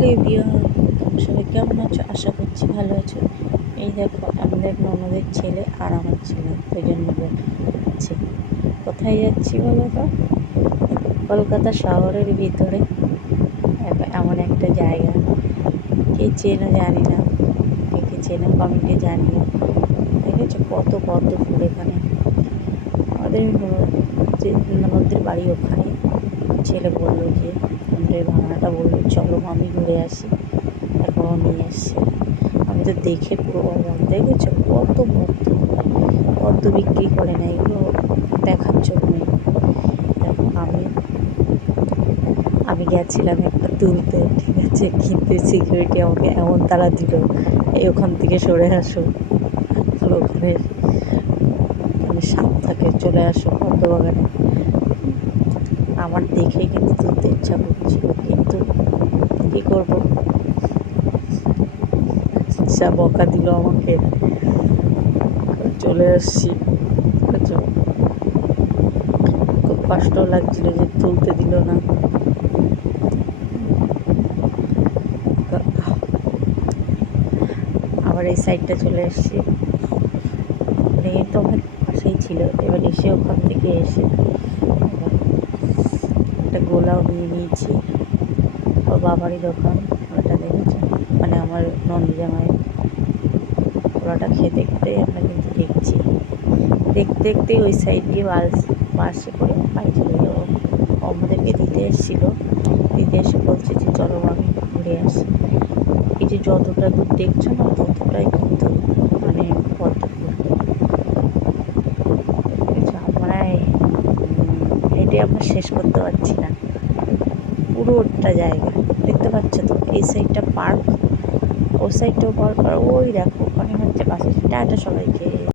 Hello everyone, সবাই কেমন আছো? আশা করছি ভালো আছো। এই দেখো আমাদের ননদের ছেলে আর আমার ছেলে দুজন আছে কোথায় যাচ্ছি বলো তো? কলকাতা শহরের ভিতরে। এমন একটা জায়গা। কে চেনো জানি না। কে চেনো কমেন্টে জানিও। দেখেছ কত পদ্ম ফুল এখানে? আমাদের ন- যে ননদের বাড়ি ওখানে। ছেলে বলল যে আমাদের ভাঙাটা বলল, চলো আমি ঘুরে আসি, তারপর নিয়ে এসছে আমি তো দেখে পুরো অবাক, দেখেছ? কত পদ্ম পদ্ম বিক্রি করে না এগুলো দেখার জন্যই দেখো, আমি আমি গেছিলাম একটা তুলতে, ঠিক আছে? কিন্তু সিকিউরিটি আমাকে এমন তারা দিল, এই ওখান থেকে সরে আসো। ওখানে মানে সাপ থাকে, চলে আসো পদ্ম বাগানে আমার দেখে কিন্তু তুলতে ইচ্ছা করছিল, কিন্তু কী করব? যা বকা দিল আমাকে। চলে আসছি? খুব কষ্ট লাগছিল যে তুলতে দিল না। আবার এই সাইডটা চলে এসছি তো আমার পাশেই ছিল। এবার এসে ওখান থেকে এসে একটা গোলাও নিয়ে নিয়েছি। ওর বাবারই দোকান, ওটা দেখেছে। মানে আমার নন্দী জামাই ওরাটা খেতে খেতে আমরা কিন্তু দেখছি। দেখতে দেখতে ওই সাইড দিয়ে বাস, বাসে করে বাড়ি চলে যাব আমাদেরকে দিতে এসেছিল। দিতে এসে বলছে যে, চলো আমি ঘুরে আসি। এই যে যতটা দূর দেখছ না, ততটাই কিন্তু মানে পদ্ম ফুল দেখেছ, আমরা এই- উম, হেঁটে আমরা শেষ করতে পারছি না। পুরো পুরোটা জায়গা। দেখতে পাচ্ছ তো, এই সাইডটা পার্ক ও সাইডটাও পার্ক আর ওই দেখো, ওখানে হচ্ছে বাসের টাটা সবাইকে।